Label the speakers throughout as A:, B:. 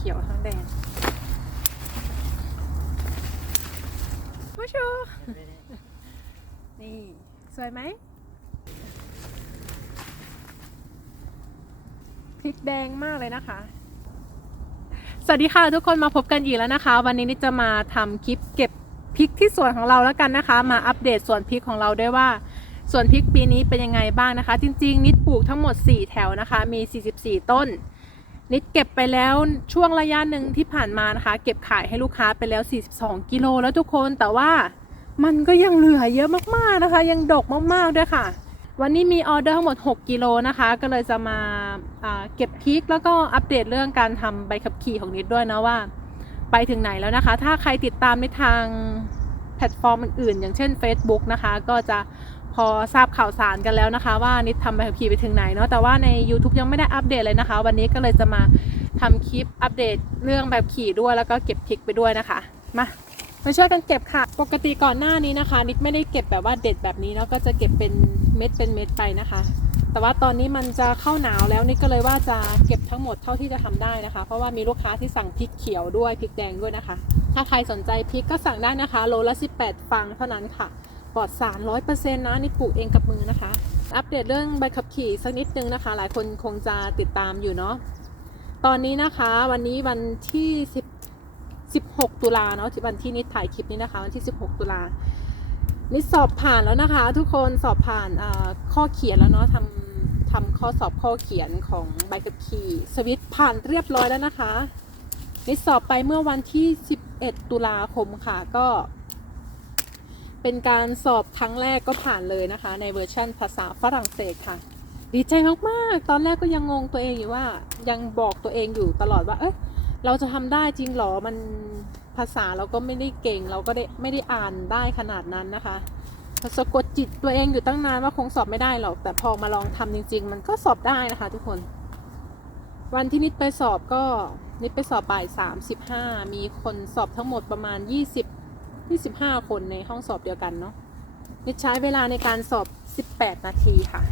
A: ขียวทั้งแดงผู้ชมนี่ สวยไหมพริกแดงมากเลยนะคะ สวัสดีค่ะทุกคนมาพบกันอีกแล้วนะคะ วันนี้นิดจะมาทำคลิปเก็บพริกที่สวนของเราแล้วกันนะคะ มาอัปเดตสวนพริกของเราด้วยว่าสวนพริกปีนี้เป็นยังไงบ้างนะคะ จริง ๆ นิดปลูกทั้งหมด 4 แถวนะคะ มี 44 ต้น นิดเก็บไปแล้วช่วงระยะหนึ่งที่ผ่านมานะคะ เก็บขายให้ลูกค้าไปแล้ว 42 กิโลแล้วทุกคนแต่ว่ามันก็ยังเหลือเยอะมากๆนะคะ ยังดกมากๆด้วยค่ะ วันนี้มีออเดอร์ทั้งหมด 6 กิโลนะคะ ก็เลยจะมาาเก็บพริกแล้วก็อัปเดตเรื่องการทำใบขับขี่ของนิดด้วยนะว่า ไปถึงไหนแล้วนะคะ ถ้าใครติดตามในทางแพลตฟอร์มอื่นๆอย่างเช่น Facebook นะคะ ก็จะ พอทราบข่าวสารกันแล้วนะคะ ว่านิดทำใบขับขี่ไปถึงไหนเนาะแต่ว่าใน YouTube ยังไม่ได้อัปเดตเลยนะคะ วันนี้ก็เลยจะมาทำคลิปอัปเดตเรื่องแบบขี่ด้วยแล้วก็เก็บพริกไปด้วยนะคะมามาช่วยกันเก็บค่ะ ปกติก่อนหน้านี้นะคะ นิดไม่ได้เก็บแบบว่าเด็ดแบบนี้เนาะก็จะเก็บเป็นเม็ดเป็นเม็ดไปนะคะ แต่ว่าตอนนี้มันจะเข้าหนาวแล้วนิดก็เลยว่าจะเก็บทั้งหมดเท่าที่จะทำได้นะคะ เพราะว่ามีลูกค้าที่สั่งพริกเขียวด้วยพริกแดงด้วยนะคะ ถ้าใครสนใจพริกก็สั่งได้นะคะ โลละ 18 ฟังเท่านั้นค่ะ ปลอดสารร้อยเปอร์เซ็นต์นะนี่ปลูกเองกับมือนะคะ อัปเดตเรื่องใบขับขี่สักนิดนึงนะคะ หลายคนคงจะติดตามอยู่เนาะตอนนี้นะคะวันนี้วันที่10 16ตุลาเนาะที่วันที่นิดถ่ายคลิปนี้นะคะ วันที่16ตุลานิดสอบผ่านแล้วนะคะ ทุกคนสอบผ่านอ่าข้อเขียนแล้วเนาะทำทำข้อสอบข้อเขียนของใบขับขี่สวิตผ่านเรียบร้อยแล้วนะคะนิดสอบไปเมื่อวันที่ 11 ตุลาคมค่ะ ก็ เป็นการสอบครั้งแรกก็ผ่านเลยนะคะ ในเวอร์ชันภาษาฝรั่งเศสค่ะ ดีใจมากๆ ตอนแรกก็ยังงงตัวเองอยู่ว่ายังบอกตัวเองอยู่ตลอดว่า เอ๊ะเราจะทำได้จริงหรอมันภาษาเราก็ไม่ได้เก่งเราก็ได้ไม่ได้อ่านได้ขนาดนั้นนะคะสะกดจิตตัวเองอยู่ตั้งนานว่าคงสอบไม่ได้หรอก แต่พอมาลองทำจริง ๆ มันก็สอบได้นะคะ ทุกคน วันที่นิดไปสอบก็นิดไปสอบบ่ายสามสิบห้ามีคนสอบทั้งหมดประมาณยี่สิบ ยี่สิบห้าคนในห้องสอบเดียวกันเนาะนิดใช้เวลาในการสอบสิบแปดนาทีค่ะ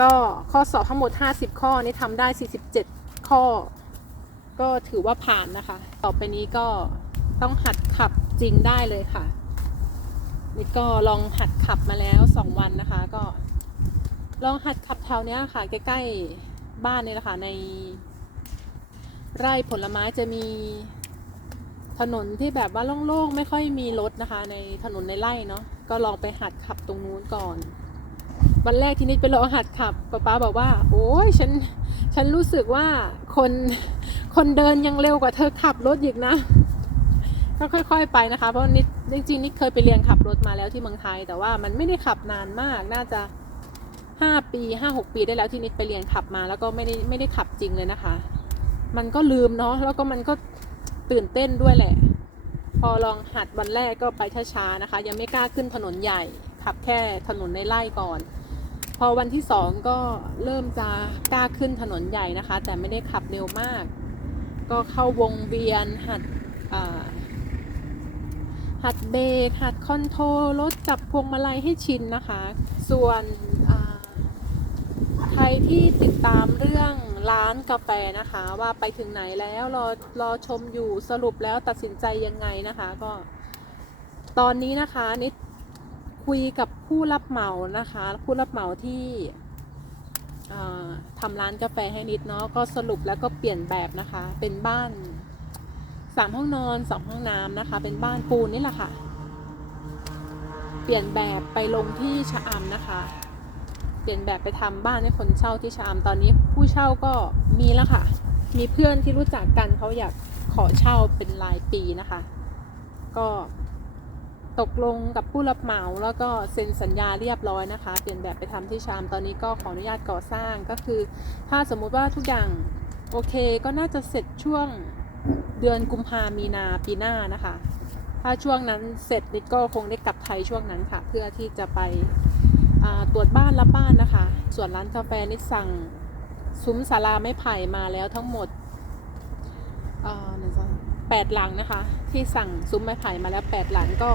A: ก็ข้อสอบทั้งหมด 50 ข้อนี่ทำได้ 47 ข้อ ก็ถือว่าผ่านนะคะ ต่อไปนี้ก็ต้องหัดขับจริงได้เลยค่ะนี่ก็ลองหัดขับมาแล้ว 2 วันนะคะ ก็ลองหัดขับแถวเนี้ยค่ะ ใกล้ๆบ้านนี่แหละค่ะในไร่ผลไม้จะมี ถนนที่แบบว่าโล่งๆไม่ค่อยมีรถนะคะ ในถนนในไร่เนาะก็ลองไปหัดขับตรงนู้นก่อน วันแรกที่นิดไปลองหัดขับป๊าป๊าบอกว่า โอ้ยฉันฉันรู้สึกว่าคนคนเดินยังเร็วกว่าเธอขับรถอีกนะก็ค่อย ๆ ไปนะคะ เพราะนิดจริงๆนิดเคยไปเรียนขับรถมาแล้วที่เมืองไทย แต่ว่ามันไม่ได้ขับนานมากน่าจะห้าปีห้าหกปีได้แล้วที่นิดไปเรียนขับมา แล้วก็ไม่ได้ไม่ได้ขับจริงเลยนะคะ มันก็ลืมเนาะแล้วก็มันก็ ตื่นเต้นด้วยแหละ พอลองหัดวันแรกก็ไปช้าๆนะคะ ยังไม่กล้าขึ้นถนนใหญ่ ขับแค่ถนนในไร่ก่อน พอวันที่สองก็เริ่มจะกล้าขึ้นถนนใหญ่นะคะ แต่ไม่ได้ขับเร็วมาก ก็เข้าวงเวียนหัดอ่าหัดเบรกหัดคอนโทรลรถจับพวงมาลัยให้ชินนะคะ ส่วน ใครที่ติดตามเรื่องร้านกาแฟนะคะ ว่าไปถึงไหนแล้วรอรอชมอยู่สรุปแล้วตัดสินใจยังไงนะคะ ก็ ตอนนี้นะคะนิดคุยกับผู้รับเหมานะคะ ผู้รับเหมาที่ทำร้านกาแฟให้นิดเนาะก็สรุปแล้วก็เปลี่ยนแบบนะคะ เป็นบ้านสามห้องนอนสองห้องน้ำนะคะ เป็นบ้านปูนนี่แหละค่ะ เปลี่ยนแบบไปลงที่ชะอำนะคะ เปลี่ยนแบบไปทำบ้านให้คนเช่าที่ชะอำตอนนี้ผู้เช่าก็มีแล้วค่ะ มีเพื่อนที่รู้จักกันเขาอยากขอเช่าเป็นรายปีนะคะ ก็ตกลงกับผู้รับเหมาแล้วก็เซ็นสัญญาเรียบร้อยนะคะ เปลี่ยนแบบไปทำที่ชามตอนนี้ก็ขออนุญาตก่อสร้างก็คือ ถ้าสมมุติว่าทุกอย่างโอเคก็น่าจะเสร็จช่วงเดือนกุมภามีนาปีหน้านะคะ ถ้าช่วงนั้นเสร็จนิดก็คงได้กลับไทยช่วงนั้นค่ะ เพื่อที่จะไป ตรวจบ้านรับบ้านนะคะ ส่วนร้านกาแฟนิดสั่งซุ้มศาลาไม้ไผ่มาแล้วทั้งหมดหนึ่งสองแปดหลังนะคะ ที่สั่งซุ้มไม้ไผ่มาแล้วแปดหลังก็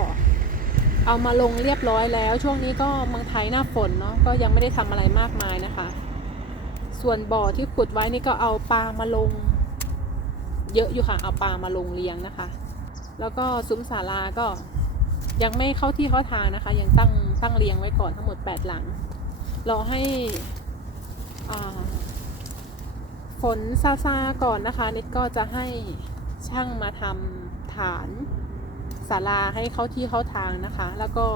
A: เอามาลงเรียบร้อยแล้ว ช่วงนี้ก็เมืองไทยหน้าฝนเนาะก็ยังไม่ได้ทำอะไรมากมายนะคะ ส่วนบ่อที่ขุดไว้นี่ก็เอาปลามาลง เยอะอยู่ค่ะ เอาปลามาลงเลี้ยงนะคะ แล้วก็ซุ้มศาลาก็ ยังไม่เข้าที่เข้าทางนะคะ ยังตั้งตั้งเรียงไว้ก่อนทั้งหมด 8 หลัง รอให้ฝนซาซาๆก่อนนะคะนิดก็จะให้ช่างมาทำฐานศาลาให้เข้าที่เข้าทางนะคะ แล้วก็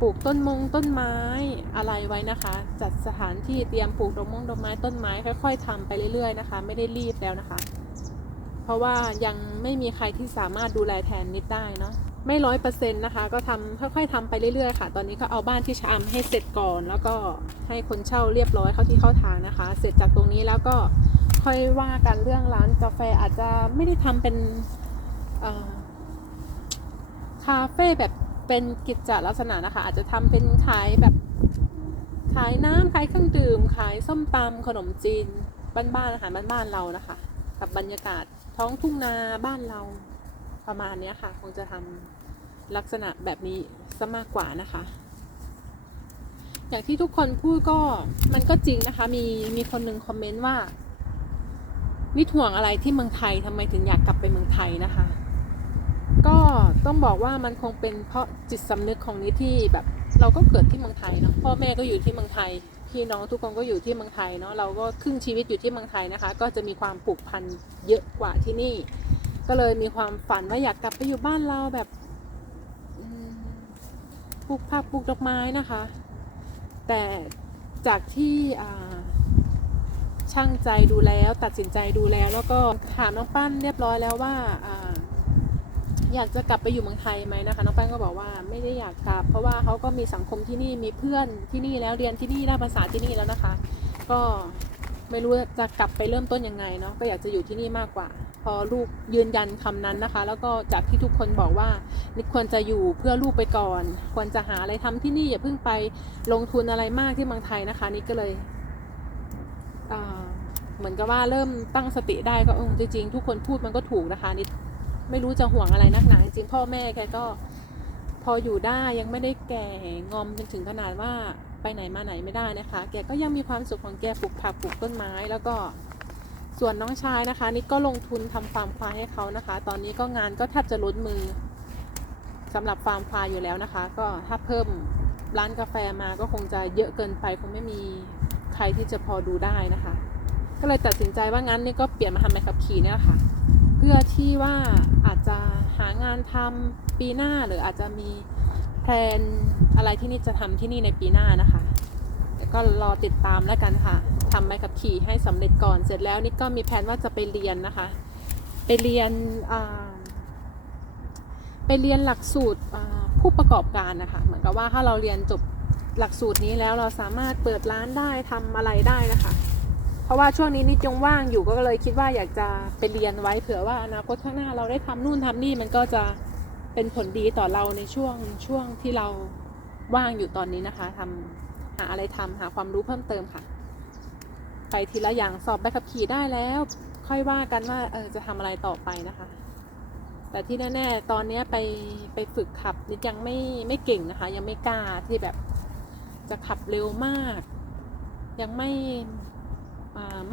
A: ปลูกต้นมงต้นไม้อะไรไว้นะคะ จัดสถานที่เตรียมปลูกดอกมงดอกไม้ต้นไม้ค่อย ๆทำไปเรื่อย ๆ นะคะ ไม่ได้รีบแล้วนะคะ เพราะว่ายังไม่มีใครที่สามารถดูแลแทนนิดได้เนาะ ไม่ร้อยเปอร์เซ็นต์นะคะ ก็ทำค่อยๆทำไปเรื่อยๆค่ะ ตอนนี้ก็เอาบ้านที่ชะอำให้เสร็จก่อน แล้วก็ให้คนเช่าเรียบร้อยเข้าที่เข้าทางนะคะ เสร็จจากตรงนี้แล้วก็ค่อยว่ากันเรื่องร้านกาแฟอาจจะไม่ได้ทำเป็นคาเฟ่แบบเป็นกิจจลักษณะนะคะ อาจจะทำเป็นขายแบบขายน้ำขายเครื่องดื่ม ขายส้มตำขนมจีนบ้านๆอาหารบ้านๆเรานะคะ กับบรรยากาศท้องทุ่งนาบ้านเรา ประมาณนี้ค่ะ คงจะทำลักษณะแบบนี้ซะมากกว่านะคะ อย่างที่ทุกคนพูดก็มันก็จริงนะคะ มีมีคนหนึ่งคอมเมนต์ว่านิดห่วงอะไรที่เมืองไทยทำไมถึงอยากกลับไปเมืองไทยนะคะ ก็ต้องบอกว่ามันคงเป็นเพราะจิตสำนึกของนิที่แบบเราก็เกิดที่เมืองไทยเนาะพ่อแม่ก็อยู่ที่เมืองไทยพี่น้องทุกคนก็อยู่ที่เมืองไทยเนาะเราก็ครึ่งชีวิตอยู่ที่เมืองไทยนะคะ ก็จะมีความผูกพันเยอะกว่าที่นี่ ก็เลยมีความฝันว่าอยากกลับไปอยู่บ้านเราแบบปลูกผักปลูกดอกไม้นะคะ แต่จากที่ช่างใจดูแล้วตัดสินใจดูแล้ว แล้วก็ถามน้องปั้นเรียบร้อยแล้วว่าอยากจะกลับไปอยู่เมืองไทยไหมนะคะน้องแป้งก็บอกว่าไม่ได้อยากกลับ เพราะว่าเขาก็มีสังคมที่นี่มีเพื่อนที่นี่แล้วเรียนที่นี่ได้ภาษาที่นี่แล้วนะคะ ก็ไม่รู้จะกลับไปเริ่มต้นยังไงเนาะก็อยากจะอยู่ที่นี่มากกว่า อลูกยืนยันคำนั้นนะคะ แล้วก็จากที่ทุกคนบอกว่านิควรจะอยู่เพื่อลูกไปก่อน ควรจะหาอะไรทำที่นี่อย่าเพิ่งไปลงทุนอะไรมากที่เมืองไทยนะคะนิดก็เลยเหมือนกับว่าเริ่มตั้งสติได้ก็เออจริงๆทุกคนพูดมันก็ถูกนะคะนิดไม่รู้จะห่วงอะไรนักหนาจริงพ่อแม่แกก็ พออยู่ได้ยังไม่ได้แก่งอมจนถึงขนาดว่าไปไหนมาไหนไม่ได้นะคะ แกก็ยังมีความสุขของแกปลูกผักปลูกต้นไม้แล้วก็ ส่วนน้องชายนะคะนี่ก็ลงทุนทำฟาร์มควายให้เขานะคะ ตอนนี้ก็งานก็แทบจะล้นมือสำหรับฟาร์มควายอยู่แล้วนะคะ ก็ถ้าเพิ่มร้านกาแฟมาก็คงจะเยอะเกินไปคงไม่มีใครที่จะพอดูได้นะคะ ก็เลยตัดสินใจว่างั้นนี่ก็เปลี่ยนมาทำใบขับขี่เนี่ยแหละค่ะ เพื่อที่ว่าอาจจะหางานทำปีหน้าหรืออาจจะมีแพลนอะไรที่นี่จะทำที่นี่ในปีหน้านะคะก็รอติดตามแล้วกันค่ะ ทำใบขับขี่ให้สำเร็จก่อน เสร็จแล้วนี่ก็มีแผนว่าจะไปเรียนนะคะ ไปเรียนไปเรียนหลักสูตรผู้ประกอบการนะคะเหมือนกับว่าถ้าเราเรียนจบหลักสูตรนี้แล้วเราสามารถเปิดร้านได้ทำอะไรได้นะคะ เพราะว่าช่วงนี้นิดยังว่างอยู่ก็เลยคิดว่าอยากจะไปเรียนไว้เผื่อว่าอนาคตข้างหน้าเราได้ทำนู่นทำนี่มันก็จะเป็นผลดีต่อเราในช่วงช่วงที่เราว่างอยู่ตอนนี้นะคะทำหาอะไรทำหาความรู้เพิ่มเติมค่ะ ไปทีละอย่างสอบใบขับขี่ได้แล้ว ค่อยว่ากันว่าเออจะทำอะไรต่อไปนะคะ แต่ที่แน่ๆตอนนี้ไปไปฝึกขับนิดยังไม่ไม่เก่งนะคะ ยังไม่กล้าที่แบบจะขับเร็วมาก ยังไม่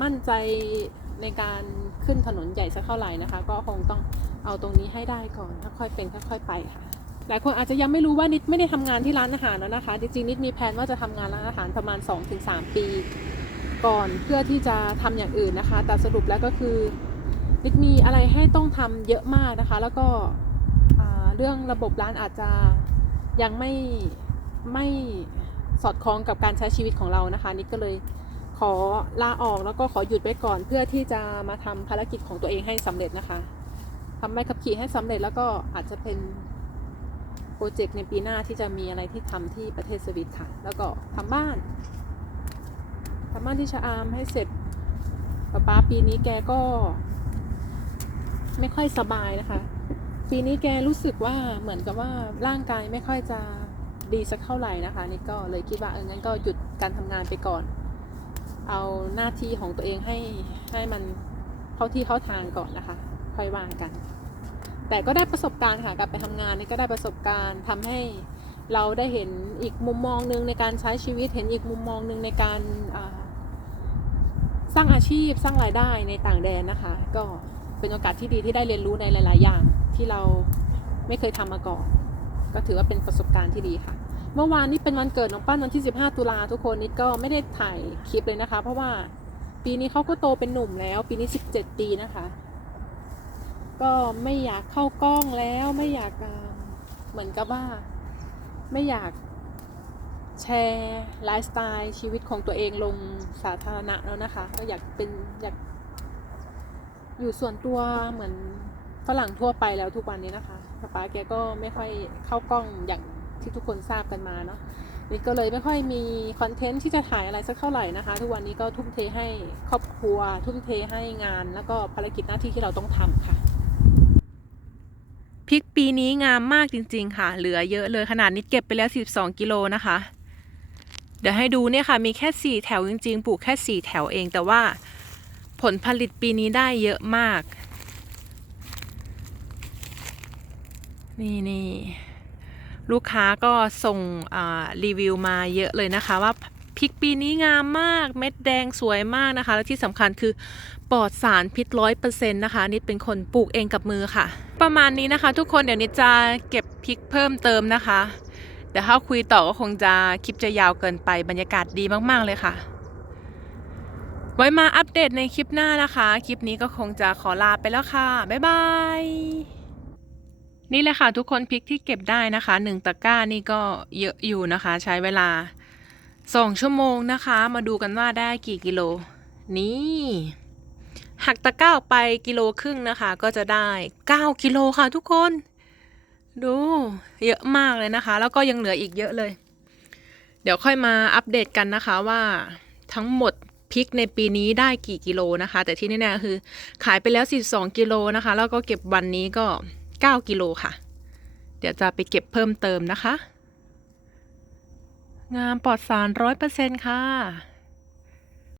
A: มั่นใจในการขึ้นถนนใหญ่สักเท่าไหร่นะคะ ก็คงต้องเอาตรงนี้ให้ได้ก่อนค่อยๆเป็นค่อยๆไปค่ะ หลายคนอาจจะยังไม่รู้ว่านิดไม่ได้ทำงานที่ร้านอาหารแล้วนะคะ จริงๆนิดมีแผนว่าจะทำงานร้านอาหารประมาณ 2-3 ปี ก่อนเพื่อที่จะทำอย่างอื่นนะคะ แต่สรุปแล้วก็คือนิดมีอะไรให้ต้องทำเยอะมากนะคะ แล้วก็เรื่องระบบร้านอาจจะยังไม่ไม่สอดคล้องกับการใช้ชีวิตของเรานะคะ นิดก็เลยขอลาออกแล้วก็ขอหยุดไว้ก่อน เพื่อที่จะมาทำภารกิจของตัวเองให้สำเร็จนะคะทำใบขับขี่ให้สำเร็จแล้วก็อาจจะเป็นโปรเจกต์ในปีหน้าที่จะมีอะไรที่ทำที่ประเทศสวิตค่ะ แล้วก็ทำบ้าน ทำบ้านที่ชะอามให้เสร็จป๊าป๊าปีนี้แกก็ ไม่ค่อยสบายนะคะ ปีนี้แกรู้สึกว่าเหมือนกับว่าร่างกายไม่ค่อยจะดีสักเท่าไหร่นะคะ นี่ก็เลยคิดว่าเอองั้นก็หยุดการทำงานไปก่อน เอาหน้าที่ของตัวเองให้ให้มันเข้าที่เข้าทางก่อนนะคะ ค่อยว่ากัน แต่ก็ได้ประสบการณ์ค่ะกลับไปทำงานนี่ก็ได้ประสบการณ์ทำให้ เราได้เห็นอีกมุมมองหนึ่งในการใช้ชีวิต เห็นอีกมุมมองหนึ่งในการสร้างอาชีพสร้างรายได้ในต่างแดนนะคะ ก็เป็นโอกาสที่ดีที่ได้เรียนรู้ในหลาย ๆ อย่างที่เราไม่เคยทำมาก่อน ก็ถือว่าเป็นประสบการณ์ที่ดีค่ะ เมื่อวานนี้เป็นวันเกิดน้องปั้นวันที่ 15 ตุลาทุกคนนิดก็ไม่ได้ถ่ายคลิปเลยนะคะ เพราะว่าปีนี้เขาก็โตเป็นหนุ่มแล้ว ปีนี้ 17 ปีนะคะ ก็ไม่อยากเข้ากล้องแล้วไม่อยากเหมือนกับว่า ไม่อยากแชร์ไลฟ์สไตล์ชีวิตของตัวเองลงสาธารณะแล้วนะคะ ก็อยากเป็นอยากอยู่ส่วนตัวเหมือนฝรั่งทั่วไปแล้วทุกวันนี้นะคะป๊าป๊าแกก็ไม่ค่อยเข้ากล้องอย่างที่ทุกคนทราบกันมาเนาะนี่ก็เลยไม่ค่อยมีคอนเทนต์ที่จะถ่ายอะไรสักเท่าไหร่นะคะ ทุกวันนี้ก็ทุ่มเทให้ครอบครัว ทุ่มเทให้งาน แล้วก็ภารกิจหน้าที่ที่เราต้องทำค่ะ ริกปีนี้งามมากจริง ๆ ค่ะ เหลือเยอะเลยขนาดนี้เก็บไปแล้ว 12 กิโลนะคะ เดี๋ยวให้ดูเนี่ยค่ะ มีแค่ 4 แถวจริง ๆ ปลูกแค่ 4 แถวเองแต่ว่าผลผลิตปีนี้ได้เยอะมาก นี่นี่ลูกค้าก็ส่งรีวิวมาเยอะเลยนะคะว่า พริกปีนี้งามมากเม็ดแดงสวยมากนะคะ และที่สำคัญคือปลอดสารพิษร้อยเปอร์เซ็นต์นะคะนิดเป็นคนปลูกเองกับมือค่ะ ประมาณนี้นะคะ ทุกคนเดี๋ยวนิดจะเก็บพริกเพิ่มเติมนะคะ เดี๋ยวถ้าคุยต่อก็คงจะคลิปจะยาวเกินไปบรรยากาศดีมากๆเลยค่ะ ไว้มาอัปเดตในคลิปหน้านะคะ คลิปนี้ก็คงจะขอลาไปแล้วค่ะ บ๊ายบายนี่แหละค่ะทุกคนพริกที่เก็บได้นะคะหนึ่งตะกร้านี่ก็เยอะอยู่นะคะ ใช้เวลา สองชั่วโมงนะคะ มาดูกันว่าได้กี่กิโล นี่หักตะก้าไปกิโลครึ่งนะคะ ก็จะได้ 9 กิโลค่ะทุกคน ดูเยอะมากเลยนะคะ แล้วก็ยังเหลืออีกเยอะเลย เดี๋ยวค่อยมาอัปเดตกันนะคะว่าทั้งหมดพริกในปีนี้ได้กี่กิโลนะคะ แต่ที่แน่ๆคือ ขายไปแล้ว42กิโลนะคะ แล้วก็เก็บวันนี้ก็ 9 กิโลค่ะ เดี๋ยวจะไปเก็บเพิ่มเติมนะคะ งามปลอดสารร้อยเปอร์เซ็นต์ค่ะ